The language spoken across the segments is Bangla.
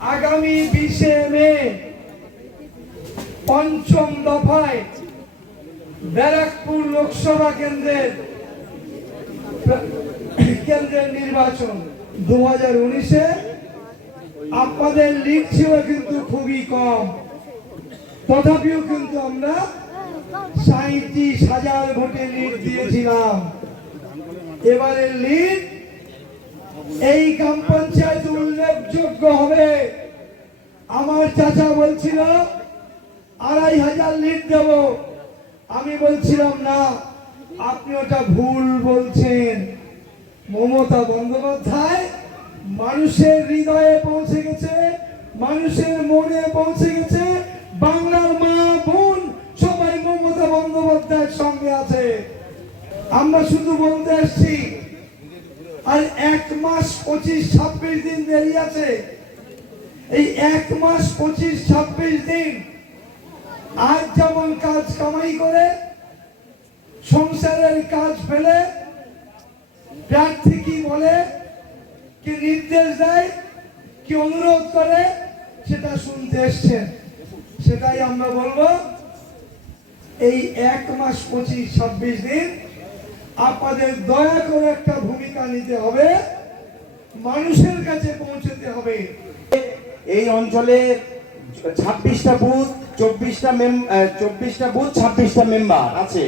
আগামী বিশে মে পঞ্চম দফায় ব্যারাকপুর লোকসভা কেন্দ্রের কেন্দ্রের নির্বাচন দু হাজার উনিশে। আপনাদের লিড ছিল কিন্তু খুবই কম। তথাপিও কিন্তু আমরা সাঁত্রিশ হাজার ভোটে লিড দিয়েছিলাম। এবারে লিড এই গ্রাম পঞ্চায়েত উল্লেখযোগ্য হবে। আমার চাচা বলছিল, আড়াই হাজার লিট দেব। আমি বলছিলাম, না, আপনি ওটা ভুল বলছেন। মমতা বন্দ্যোপাধ্যায় মানুষের হৃদয়ে পৌঁছে গেছে, মানুষের মনে পৌঁছে গেছে। বাংলার মা বোন সবাই মমতা বন্দ্যোপাধ্যায়ের সঙ্গে আছে। আমরা শুধু বলতে এসছি আর এক মাস পঁচিশ ছাব্বিশ দিন দেরি আছে। এই এক মাস পঁচিশ ছাব্বিশ দিন আজ যেমন কাজ কামাই করে, সংসারের কাজ ফেলে, প্রার্থী কি বলে, কি নির্দেশ দেয়, কি অনুরোধ করে, সেটা শুনতে এসছেন। সেটাই আমরা বলব, এই এক মাস পঁচিশ ছাব্বিশ দিন আপনাদের দয়া করে একটা ভূমিকা নিতে হবে। মানুষের কাছে পৌঁছতে হবে। এই অঞ্চলে ছাব্বিশটা বুথ, চব্বিশটা মেম চব্বিশটা বুথ, ছাব্বিশটা মেম্বার আছে।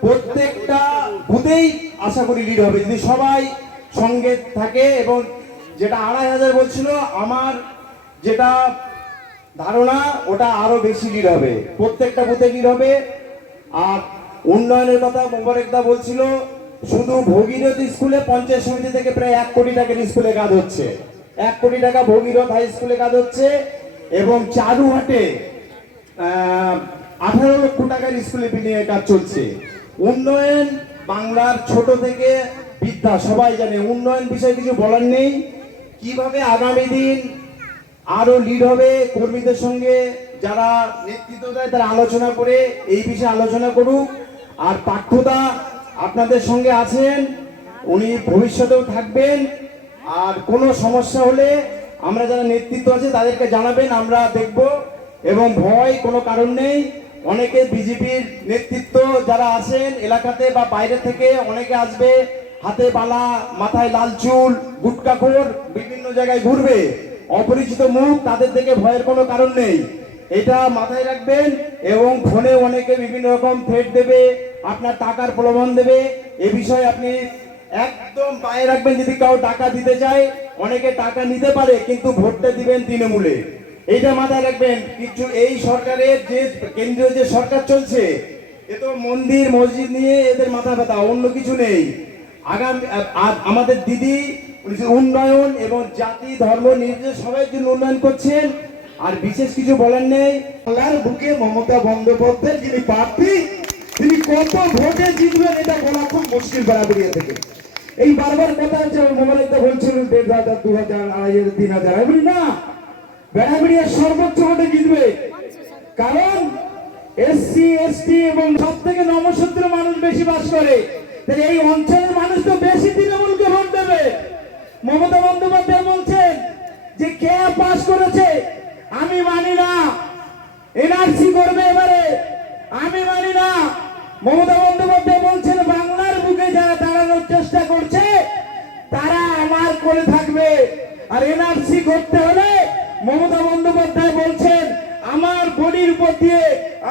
প্রত্যেকটা বুথেই আশা করি লিড হবে। যদি সবাই সঙ্গে থাকে এবং যেটা আড়াই হাজার বলছিল, আমার যেটা ধারণা, ওটা আরও বেশি লিড হবে। প্রত্যেকটা বুথে লিড হবে। আর উন্নয়নের কথা মোবারকদা বলছিল, শুধু ভগীরথ স্কুলে পঞ্চায়েত সমিতি থেকে প্রায় এক কোটি টাকার স্কুলে কাজ হচ্ছে। এক কোটি টাকা ভগীরথ হাই স্কুলে কাজ হচ্ছে এবং চারুহাটে আঠারো লক্ষ টাকার স্কুলে বিনিয়োগ কাজ চলছে। উন্নয়ন বাংলার ছোট থেকে বিদ্যা সবাই জানে, উন্নয়ন বিষয়ে কিছু বলার নেই। কীভাবে আগামী দিন আরও লিড হবে কর্মীদের সঙ্গে, যারা নেতৃত্ব দেয় তারা আলোচনা করে, এই বিষয়ে আলোচনা করুক। আর পাঠ্যদা আপনাদের সঙ্গে আছেন, উনি ভবিষ্যতেও থাকবেন, আর কোনো সমস্যা হলে আমরা যারা নেতৃত্ব আছে তাদেরকে জানাবেন, আমরা দেখব। এবং ভয় কোনো কারণ নেই, অনেকে বিজেপির নেতৃত্ব যারা আছেন এলাকাতে বা বাইরে থেকে অনেকে আসবে, হাতে বালা, মাথায় লাল চুল গুটকাখোর বিভিন্ন জায়গায় ঘুরবে। অপরিচিত মুখ, তাদের থেকে ভয়ের কোনো কারণ নেই। এটা মাথায় রাখবেন এবং ফোনে অনেকে বিভিন্ন রকম থ্রেট দেবে, আপনার টাকার প্রলোভন দেবে। এ বিষয়ে আপনি একদম পায়ে রাখবেন যদি কাউ টাকা দিতে চায়। অনেকে টাকা নিতে পারে, কিন্তু ভোটটা দিবেন তৃণমূলে। এইটা মাথায় রাখবেন কিছু এই সরকারের যে কেন্দ্রীয় যে সরকার চলছে, এ তো মন্দির, মসজিদ নিয়ে এদের মাথা ব্যথা, অন্য কিছু নেই। আগাম আমাদের দিদি উন্নয়ন এবং জাতি, ধর্ম নির্বিশেষে সবাই জন্য উন্নয়ন করছেন আর বিশেষ কিছু বলেন নেই। বাংলার বুকে মমতা বন্দ্যোপাধ্যায় যিনি প্রার্থী, তিনি কত ভোটে জিতবেন এটা বলা খুব মুশকিল বেড়াবেড়িয়া থেকে। এই বারবার কথা হচ্ছে মোবাইলটা বলছিল দেড় হাজার, দু হাজার, আড়াই হাজার, তিন হাজার আমি না। বেড়াবেড়িয়া সর্বোচ্চ ভোটে জিতবে। কারণ এসসি এসটি এবং সব থেকে নমশূদ্র মানুষ বেশি বাস করে। তাহলে এই অঞ্চলের মানুষ তো বেশি তৃণমূলকে ভোট দেবে। মমতা বন্দ্যোপাধ্যায় বলছেন যে কে পাস করেছে? আমি মানি না। এনআরসি করবে এবারে। আমি মানি না। মমতা বন্দ্যোপাধ্যায় বলছেন, বাংলার বুকে যারা দাঁড়ানোর চেষ্টা করছে, তারা আমার করে থাকবে। আর এনআরসি করতে হলে মমতা বন্দ্যোপাধ্যায় বলছেন, আমার বডির উপর দিয়ে,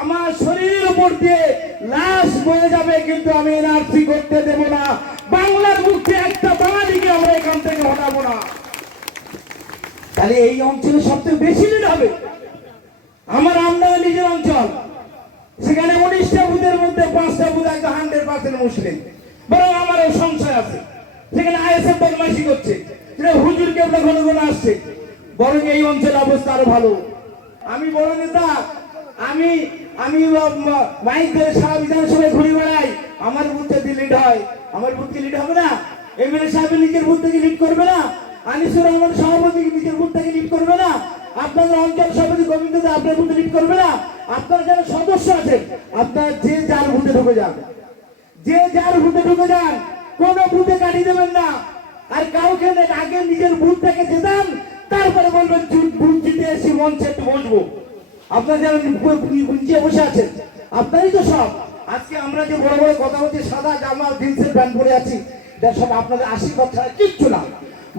আমার শরীরের উপর দিয়ে লাশ বয়ে যাবে, কিন্তু আমি এনআরসি করতে দেব না। বাংলার মুখে একটা বাঙালিকে আমরা এখান থেকে হটাবো না। তাহলে এই অঞ্চলে সবথেকে বেশি লিড হবে। আমার আমদানি নিজের অঞ্চল। সেখানে উনিশটা বুথের মধ্যে পাঁচটা বুথ একদম হান্ড্রেড পার্সেন্ট মুসলিম। বরং আমারও সংশয় আছে। সেখানে আইএসএফ বদমাইশি করছে। হুজুর কেবলা ঘন ঘন আসছে। বরং এই অঞ্চলের অবস্থা আরও ভালো। আমি বড় নেতা। আমি আমি মাইক ধরে সারা বিধানসভায় ঘুরে বেড়াই। আমার বুথ যদি হয়। আমার বুথ কি লিড হবে না? এমএলএ সাহেব নিজের বুথ থেকে লিড করবে না? আনিসুর রহমান সভাপতি নিজের বুথ থেকে লিড করবে না। আপনাদের অঞ্চল সভাপতি গোবিন্দ আপনার বুথে লিড করবে না। আপনার যারা সদস্য আছেন, আপনার যে যার বুথে ঢুকে যান। যে যার বুথে ঢুকে যান, কোন বুথে কাটিয়ে দেবেন না। আর কাউকে আগে নিজের বুথ থেকে জেতান তারপরে বলবেন বুট জিতে এসে মঞ্চে একটু বসবো। আপনারা যারা নিচে বসে আছেন, আপনারই তো সব। আজকে আমরা যে বড় বড় কথা বলছি, সাদা জামা, জিন্সের প্যান্ট পরে আছি, এটা সব আপনাদের আশীর্বাদ ছাড়া কিচ্ছু না।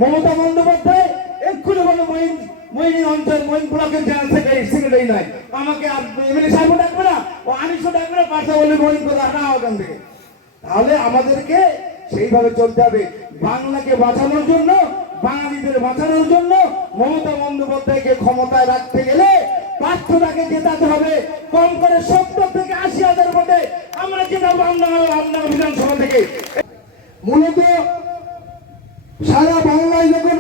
মমতা বন্দ্যোপাধ্যায়, এক্ষুনি বলো মহিন, মহিনী অঞ্চল, মহিন ব্লকের জেনারেল সেক্রেটারি নয় আমাকে এমএলএ সাহেব ডাকবে না, ও আনিসও ডাকবে না পার্থ বলে মহিন করে না ওখান থেকে তাহলে আমাদেরকে সেইভাবে চলতে হবে। বাংলাকে বাঁচানোর জন্য, বাঙালিদের বাঁচানোর জন্য মমতা বন্দ্যোপাধ্যায়কে ক্ষমতায় রাখতে গেলে পার্থটাকে জেতাতে হবে। কম করে সত্তর থেকে আশি হাজার ভোটে আমরা আমনাগা আমনাগা বিধানসভা থেকে। মূলত সারা বাংলায় যখন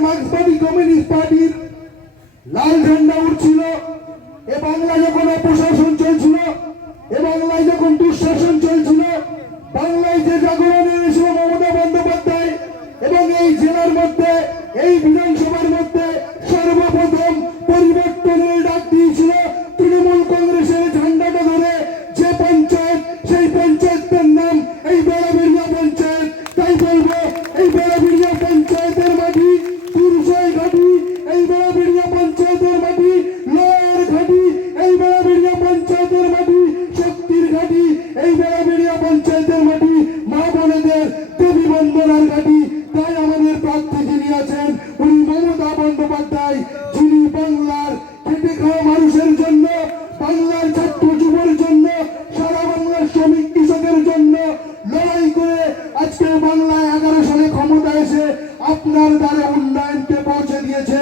আপনার দ্বারে উন্নয়নকে পৌঁছে দিয়েছে।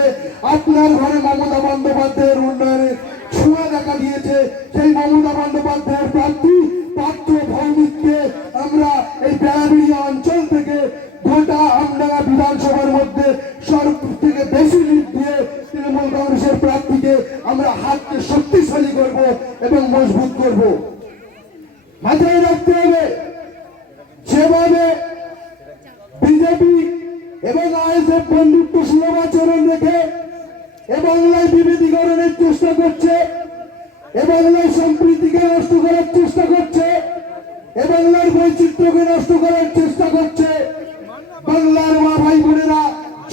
আপনার ঘরে মমতা বন্দ্যোপাধ্যায়ের উন্নয়নের ছোঁয়া দেখা দিয়েছে। সেই মমতা বন্দ্যোপাধ্যায়ের প্রার্থী পার্থ ভৌমিককে আমরা এই প্যারাবিড়িয়া অঞ্চল থেকে গোটা আমডাঙ্গা বিধানসভার মধ্যে সর্ব থেকে বেশি লিড দিয়ে তৃণমূল কংগ্রেসের প্রার্থীকে আমরা হাতকে শক্তিশালী করব এবং মজবুত করব মাথায় রাখতে হবে যেভাবে বিজেপি এবং আইএসএফ বন্ধুত্ব সুলভ আচরণ রেখে এ বাংলায় বিভেদীকরণের চেষ্টা করছে এ বাংলায় সম্প্রীতিকে নষ্ট করার চেষ্টা করছে এ বাংলার বৈচিত্র্যকে নষ্ট করার চেষ্টা করছে। বাংলার মা ভাই বোনেরা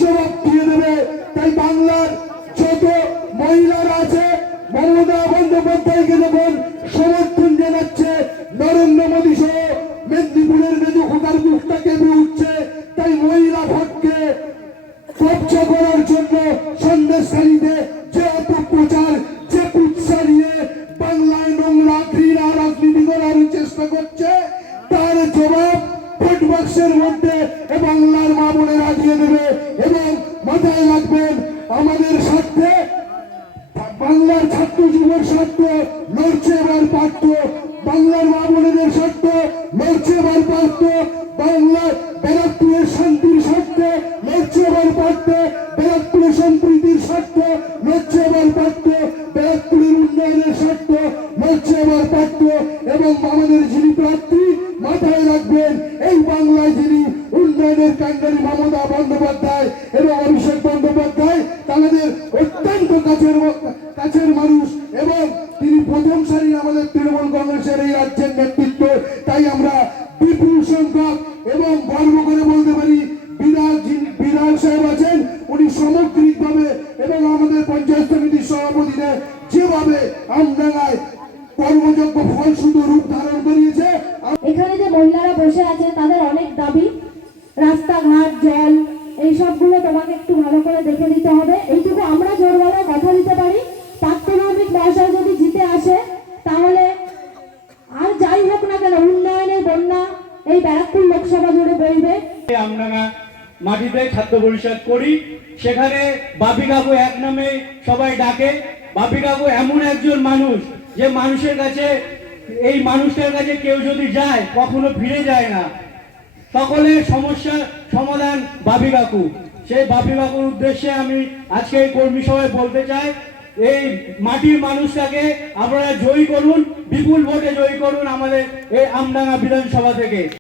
জবাব দিয়ে দেবে। তাই বাংলার যত মহিলারা আছে, মমতা বন্দ্যোপাধ্যায়কে যখন সমর্থন জানাচ্ছে, নরেন্দ্র মোদী সহ মেদিনীপুরের মেজু খোকার মুখটা কেঁপে উঠছে। তাই মহিলা কবজা করার জন্য সন্দেশকারীতে যে অপপ্রচার যে কুৎসা নিয়ে বাংলায় নোংরা ক্রীড়া রাজনীতি করার চেষ্টা করছে, তার জবাব ভোট বাক্সের মধ্যে বাংলার মা বোনেরা দেবে এবং মাথায় রাখবেন, আমাদের স্বার্থে বাংলার ছাত্র যুবর স্বার্থ লড়ছে এবার পার্থ, বাংলার মা বোনেদের স্বার্থ লড়ছে এবার পার্থ, বাংলার উন্নয়নের মমতা বন্দ্যোপাধ্যায় এবং অভিষেক বন্দ্যোপাধ্যায় তাদের অত্যন্ত কাছের কাছের মানুষ এবং তিনি প্রথম সারির আমাদের তৃণমূল কংগ্রেসের এই রাজ্যের নেতৃত্ব। তাই আমরা বিপুল সংখ্যক এবং গর্ব করে বলতে পারি, বিধান বিধান সাহেব আছেন, উনি সামগ্রিকভাবে এবং আমাদের পঞ্চায়েত সমিতির সভাপতিরা যেভাবে আমডাঙ্গায় কর্মযোগ্য ফল শুধু রূপ ধারণ করিয়েছে এখানে যে মহিলারা বসে আছে, তাদের অনেক দাবি। রাস্তাঘাট, জল এই সবগুলো তোমাকে একটু ভালো করে দেখে দিতে হবে। এইটুকু আমরা জোর গলায় কথা দিতে পারি। পার্থভৌমিক মহাশয় যদি জিতে আসে, তাহলে আর যাই হোক না কেন, উন্নয়নের বন্যা এই ব্যারাকপুর লোকসভা জুড়ে বইবে। আমরা মাটিতে খাদ্য পরিষদ করি। সেখানে বাপি কাকু এক নামে সবাই ডাকে। বাপি কাকু এমন একজন মানুষ যে মানুষের কাছে, এই মানুষটার কাছে কেউ যদি যায়, কখনো ফিরে যায় না। সকলের সমস্যার সমাধান বাপি কাকু। সেই বাপি কাকুর উদ্দেশ্যে আমি আজকে এই কর্মী সভায় বলতে চাই, এই মাটির মানুষটাকে আপনারা জয়ী করুন, বিপুল ভোটে জয়ী করুন আমাদের এই আমডাঙ্গা বিধানসভা থেকে।